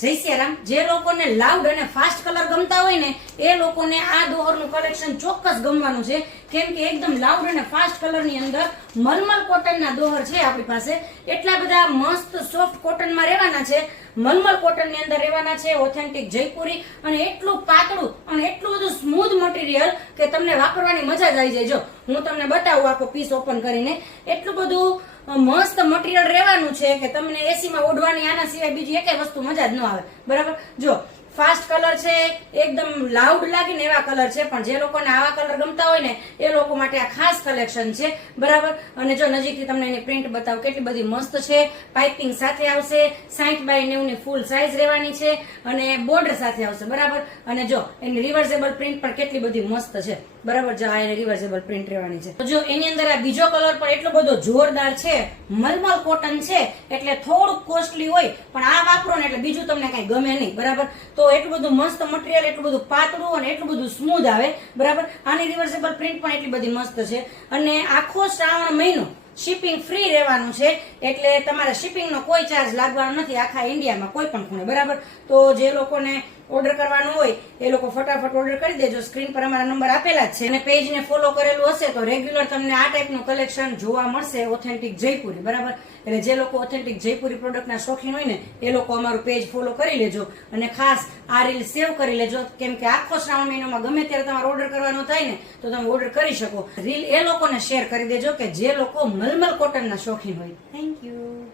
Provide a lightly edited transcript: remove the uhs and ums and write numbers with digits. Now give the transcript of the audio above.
જય સિયારામ. જે લોકોને લાઉડ અને ફાસ્ટ કલર ગમતા હોય ને એ લોકોને આ દોહરનું કલેક્શન ચોક્કસ ગમવાનું છે, કેમ કે એકદમ લાઉડ અને ફાસ્ટ કલરની અંદર મલમલ કોટનના દોહર છે આપણી પાસે. એટલા બધા મસ્ત સોફ્ટ કોટનમાં રહેવાના છે, મલમલ કોટનની અંદર રહેવાના છે, ઓથેન્ટિક જયપુરી, અને એટલું પાતળું અને એટલું બધું સ્મૂધ મટીરિયલ કે તમને વાપરવાની મજા જ આવી જાય. જો હું તમને બતાવું આખો પીસ ઓપન કરીને, એટલું બધું મસ્ત મટીરિયલ રહેવાનું છે કે તમને એસી માં ઓઢવાની આના સિવાય બીજી એકેય વસ્તુ મજા જ ન આવે. બરાબર, જો ફાસ્ટ કલર છે, એકદમ લાઉડ લાગે ને એવા કલર છે, પણ જે લોકોને આવા કલર ગમતા હોય ને એ લોકો માટે આ ખાસ કલેક્શન છે. બરાબર, અને જો નજીકથી તમને એની પ્રિન્ટ બતાવું, કેટલી બધી મસ્ત છે. પાઇપિંગ સાથે આવશે, 60 બાય 90 ની ફૂલ સાઇઝ રહેવાની છે, અને બોર્ડર સાથે આવશે. બરાબર, અને જો એની રિવર્સેબલ પ્રિન્ટ પણ કેટલી બધી મસ્ત છે. બરાબર, જો આ એની રિવર્સેબલ પ્રિન્ટ રહેવાની છે. જો એની અંદર આ બીજો કલર પણ એટલો બધો જોરદાર છે, મલમલ કોટન છે, એટલે થોડુંક કોસ્ટલી હોય, પણ આ વાપરો ને એટલે બીજું તમને કઈ ગમે નહીં. બરાબર, તો એટલું બધું મસ્ત મટીરિયલ, એટલું બધું પાતળું અને એટલું બધું સ્મૂધ આવે. બરાબર, આની રિવર્સેબલ પ્રિન્ટ પણ એટલી બધી મસ્ત છે, અને આખો શ્રાવણ મહિનો શિપિંગ ફ્રી રહેવાનું છે, એટલે તમારે શિપિંગનો કોઈ ચાર્જ લાગવાનો નથી આખા ઇન્ડિયામાં કોઈ પણ ખૂણે. બરાબર, તો જે લોકોને ઓર્ડર કરવાનું હોય એ લોકો ફટાફટ ઓર્ડર કરી દેજો. સ્ક્રીન પર અમારા નંબર આપેલા જ છે, અને પેજને ફોલો કરેલું હશે તો રેગ્યુલર તમને આ ટાઈપનું કલેક્શન જોવા મળશે, ઓથેન્ટિક જયપુરી. બરાબર, એટલે જે લોકો ઓથેન્ટિક જયપુરી પ્રોડક્ટના શોખીન હોય ને એ લોકો અમારું પેજ ફોલો કરી લેજો, અને ખાસ આ રીલ સેવ કરી લેજો, કેમ કે આખો શ્રાવણ મહિનામાં ગમે ત્યારે તમારે ઓર્ડર કરવાનો થાય ને તો તમે ઓર્ડર કરી શકો. રીલ એ લોકોને શેર કરી દેજો કે જે લોકો મલમલ કોટનના શોખીન હોય. Thank you.